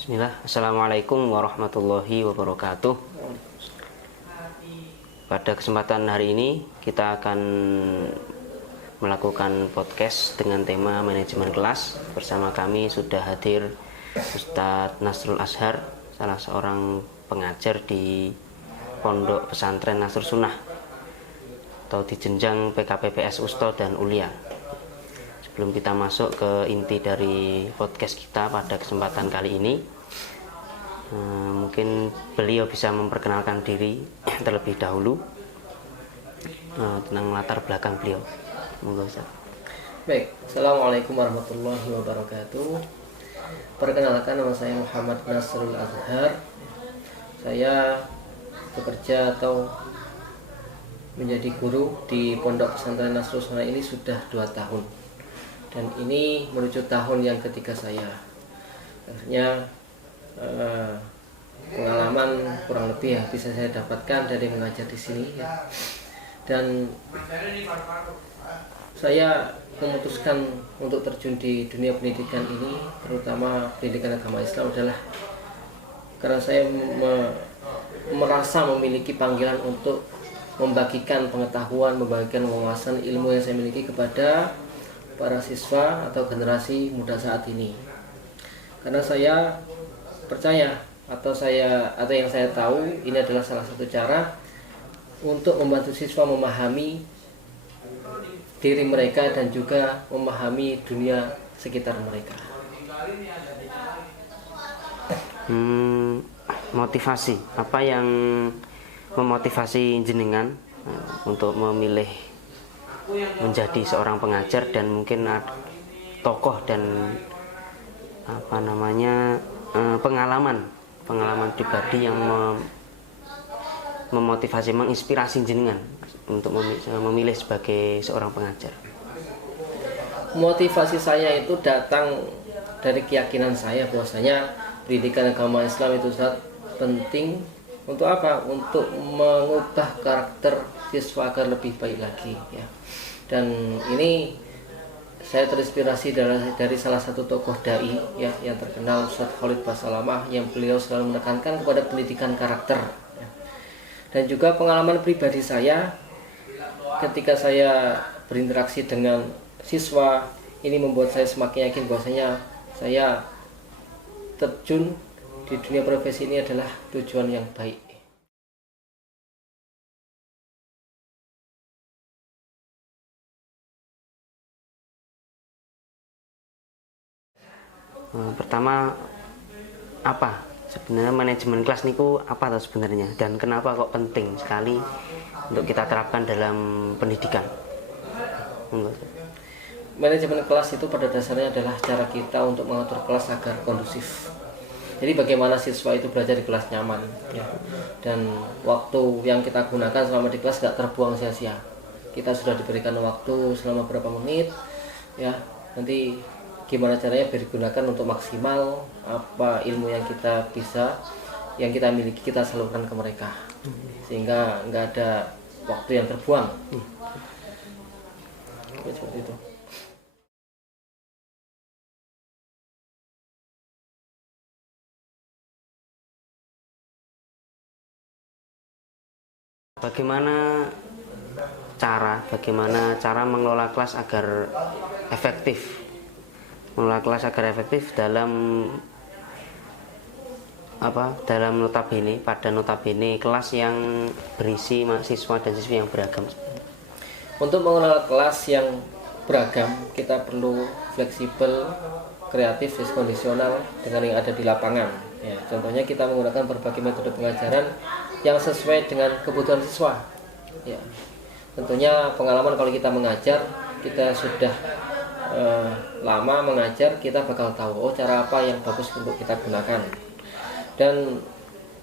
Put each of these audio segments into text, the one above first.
Bismillah, Assalamualaikum warahmatullahi wabarakatuh. Pada kesempatan hari ini kita akan melakukan podcast dengan tema manajemen kelas. Bersama kami sudah hadir Ustadz Nasrul Azhar, salah seorang pengajar di Pondok Pesantren Nasrul Sunnah atau di jenjang PKPPS Usto dan Ulia. Sebelum kita masuk ke inti dari podcast kita pada kesempatan kali ini, mungkin beliau bisa memperkenalkan diri terlebih dahulu tentang latar belakang beliau. Monggo Ustaz. Baik, Assalamualaikum warahmatullahi wabarakatuh. Perkenalkan, nama saya Muhammad Nasrul Azhar. Saya bekerja atau menjadi guru di Pondok Pesantren Nasrul Sunnah ini sudah 2 tahun. Dan ini menuju tahun yang ketiga saya. Akhirnya pengalaman kurang lebih ya bisa saya dapatkan dari mengajar di sini ya. Dan saya memutuskan untuk terjun di dunia pendidikan ini, terutama pendidikan agama Islam, adalah karena saya merasa memiliki panggilan untuk membagikan pengetahuan, membagikan wawasan ilmu yang saya miliki kepada para siswa atau generasi muda saat ini. Karena saya percaya atau yang saya tahu ini adalah salah satu cara untuk membantu siswa memahami diri mereka dan juga memahami dunia sekitar mereka. Motivasi apa yang memotivasi jenengan untuk memilih menjadi seorang pengajar, dan mungkin tokoh dan pengalaman pribadi yang memotivasi, menginspirasi jenengan untuk memilih sebagai seorang pengajar? Motivasi saya itu datang dari keyakinan saya bahwasanya pendidikan agama Islam itu sangat penting. Untuk apa? Untuk mengubah karakter siswa agar lebih baik lagi ya. Dan ini saya terinspirasi dari salah satu tokoh dai ya yang terkenal, Ustadz Khalid Basalamah, yang beliau selalu menekankan kepada pendidikan karakter ya. Dan juga pengalaman pribadi saya ketika saya berinteraksi dengan siswa ini membuat saya semakin yakin bahwasanya saya terjun di dunia profesi ini adalah tujuan yang baik. Pertama, apa sebenarnya manajemen kelas niku apa tuh sebenarnya, dan kenapa kok penting sekali untuk kita terapkan dalam pendidikan? Manajemen kelas itu pada dasarnya adalah cara kita untuk mengatur kelas agar kondusif. Jadi bagaimana siswa itu belajar di kelas nyaman ya. Dan waktu yang kita gunakan selama di kelas gak terbuang sia-sia. Kita sudah diberikan waktu selama berapa menit ya, nanti gimana caranya digunakan untuk maksimal apa ilmu yang kita miliki, kita salurkan ke mereka sehingga nggak ada waktu yang terbuang. Seperti itu. Bagaimana cara mengelola kelas agar efektif? Mengelola kelas agar efektif dalam notabene kelas yang berisi mahasiswa dan siswi yang beragam. Untuk mengelola kelas yang beragam, kita perlu fleksibel, kreatif, kondisional dengan yang ada di lapangan. Ya, contohnya kita menggunakan berbagai metode pengajaran yang sesuai dengan kebutuhan siswa. Ya, tentunya pengalaman kalau kita mengajar, kita sudah lama mengajar, kita bakal tahu cara apa yang bagus untuk kita gunakan. Dan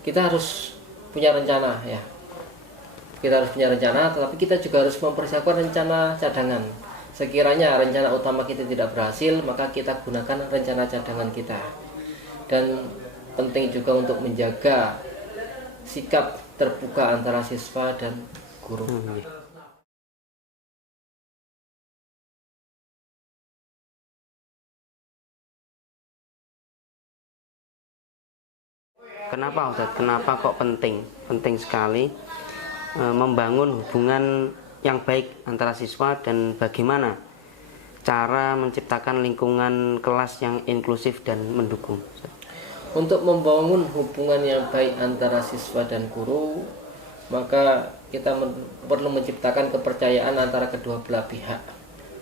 kita harus punya rencana ya. Kita harus punya rencana, tetapi kita juga harus mempersiapkan rencana cadangan. Sekiranya rencana utama kita tidak berhasil, maka kita gunakan rencana cadangan kita. Dan penting juga untuk menjaga sikap terbuka antara siswa dan guru. Kenapa Ustadz? Kenapa kok penting sekali membangun hubungan yang baik antara siswa, dan bagaimana cara menciptakan lingkungan kelas yang inklusif dan mendukung? Untuk membangun hubungan yang baik antara siswa dan guru, maka kita perlu menciptakan kepercayaan antara kedua belah pihak,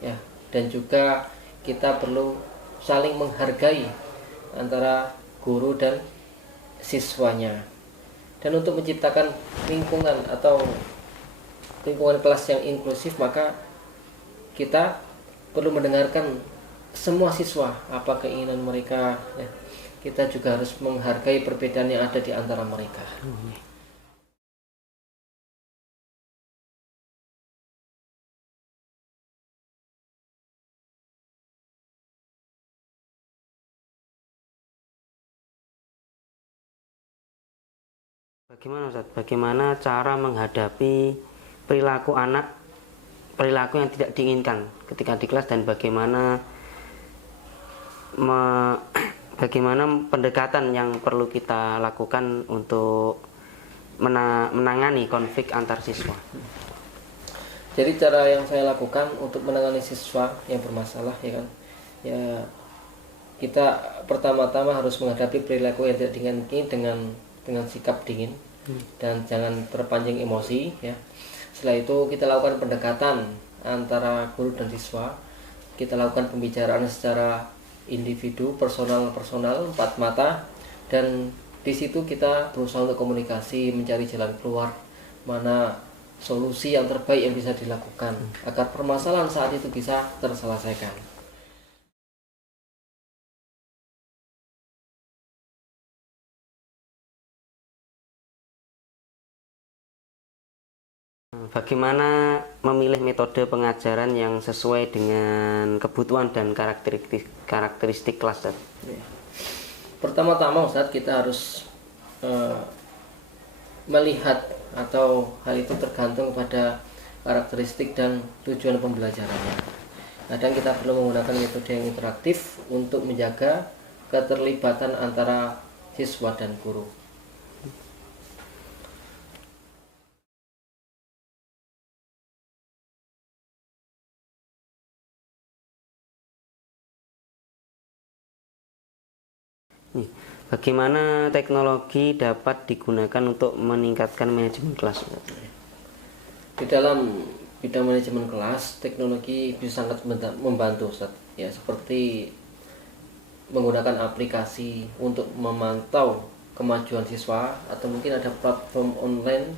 ya, dan juga kita perlu saling menghargai antara guru dan siswanya. Dan untuk menciptakan lingkungan atau lingkungan kelas yang inklusif, maka kita perlu mendengarkan semua siswa apa keinginan mereka, ya. Kita juga harus menghargai perbedaan yang ada di antara mereka. Bagaimana Ustadz? Bagaimana cara menghadapi perilaku anak, perilaku yang tidak diinginkan ketika di kelas, dan bagaimana bagaimana pendekatan yang perlu kita lakukan untuk menangani konflik antar siswa? Jadi cara yang saya lakukan untuk menangani siswa yang bermasalah, ya kan, ya, kita pertama-tama harus menghadapi perilaku yang tidak diinginkan dengan sikap dingin dan jangan terpancing emosi, ya. Setelah itu kita lakukan pendekatan antara guru dan siswa. Kita lakukan pembicaraan secara individu, personal, 4 mata, dan di situ kita berusaha untuk komunikasi, mencari jalan keluar, mana solusi yang terbaik yang bisa dilakukan agar permasalahan saat itu bisa terselesaikan. Bagaimana memilih metode pengajaran yang sesuai dengan kebutuhan dan karakteristik kelas, Ustaz? Ya. Pertama-tama Ustaz, kita harus melihat, atau hal itu tergantung pada karakteristik dan tujuan pembelajarannya. Kadang kita perlu menggunakan metode yang interaktif untuk menjaga keterlibatan antara siswa dan guru. Bagaimana teknologi dapat digunakan untuk meningkatkan manajemen kelas? Di dalam bidang manajemen kelas, teknologi bisa sangat membantu, Ustaz. Ya, seperti menggunakan aplikasi untuk memantau kemajuan siswa, atau mungkin ada platform online,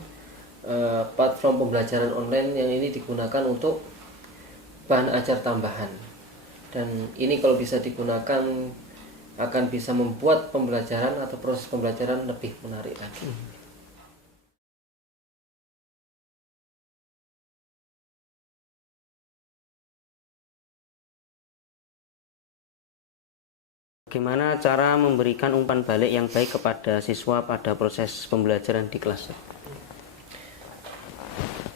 platform pembelajaran online yang ini digunakan untuk bahan ajar tambahan. Dan ini kalau bisa digunakan akan bisa membuat pembelajaran atau proses pembelajaran lebih menarik lagi. Bagaimana cara memberikan umpan balik yang baik kepada siswa pada proses pembelajaran di kelas?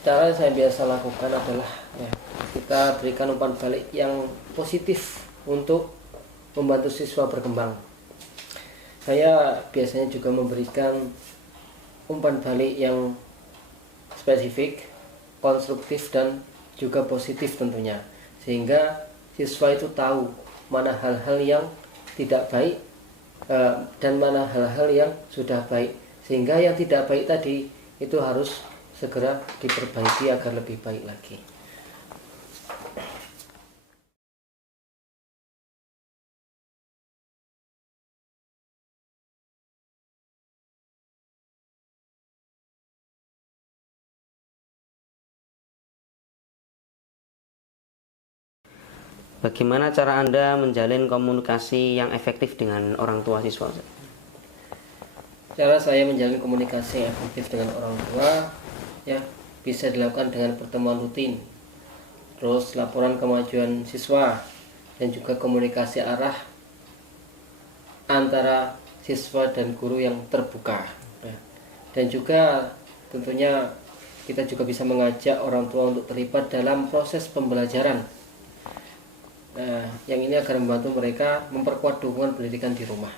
Cara yang saya biasa lakukan adalah, ya, kita berikan umpan balik yang positif untuk membantu siswa berkembang. Saya biasanya juga memberikan umpan balik yang spesifik, konstruktif, dan juga positif tentunya, sehingga siswa itu tahu mana hal-hal yang tidak baik dan mana hal-hal yang sudah baik, sehingga yang tidak baik tadi itu harus segera diperbaiki agar lebih baik lagi. Bagaimana cara Anda menjalin komunikasi yang efektif dengan orang tua siswa? Cara saya menjalin komunikasi yang efektif dengan orang tua, ya, bisa dilakukan dengan pertemuan rutin, terus laporan kemajuan siswa, dan juga komunikasi arah antara siswa dan guru yang terbuka, ya. Dan juga tentunya kita juga bisa mengajak orang tua untuk terlibat dalam proses pembelajaran. Nah, yang ini agar membantu mereka memperkuat dukungan pendidikan di rumah.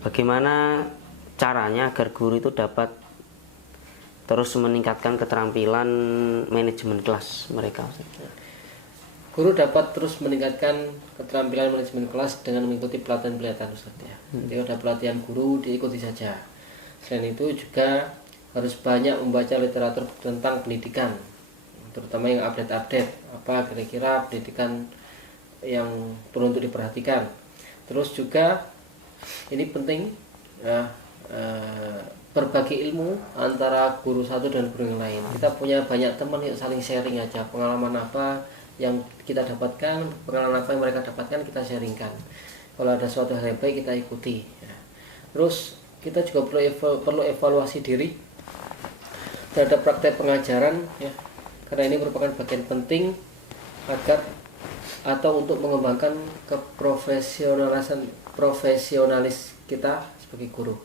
Bagaimana caranya agar guru itu dapat terus meningkatkan keterampilan manajemen kelas mereka? Guru dapat terus meningkatkan keterampilan manajemen kelas dengan mengikuti pelatihan-pelatihan Ustaz ya. Jadi ada pelatihan guru, diikuti saja. Selain itu juga harus banyak membaca literatur tentang pendidikan, terutama yang update-update, apa kira-kira pendidikan yang perlu untuk diperhatikan. Terus juga ini penting ya, berbagi ilmu antara guru satu dan guru yang lain. Kita punya banyak teman yang saling sharing aja, pengalaman apa yang kita dapatkan, pengalaman apa yang mereka dapatkan, kita sharingkan. Kalau ada suatu hal yang baik, kita ikuti ya. Terus kita juga perlu evaluasi diri terhadap praktek pengajaran ya, karena ini merupakan bagian penting agar atau untuk mengembangkan profesionalis kita sebagai guru.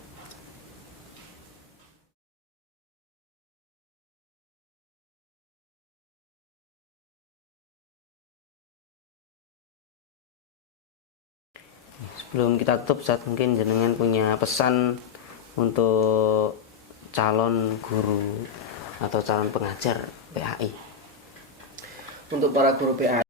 Sebelum kita tutup, Ustaz, mungkin jenengan punya pesan untuk calon guru atau calon pengajar PAI. Untuk para guru PAI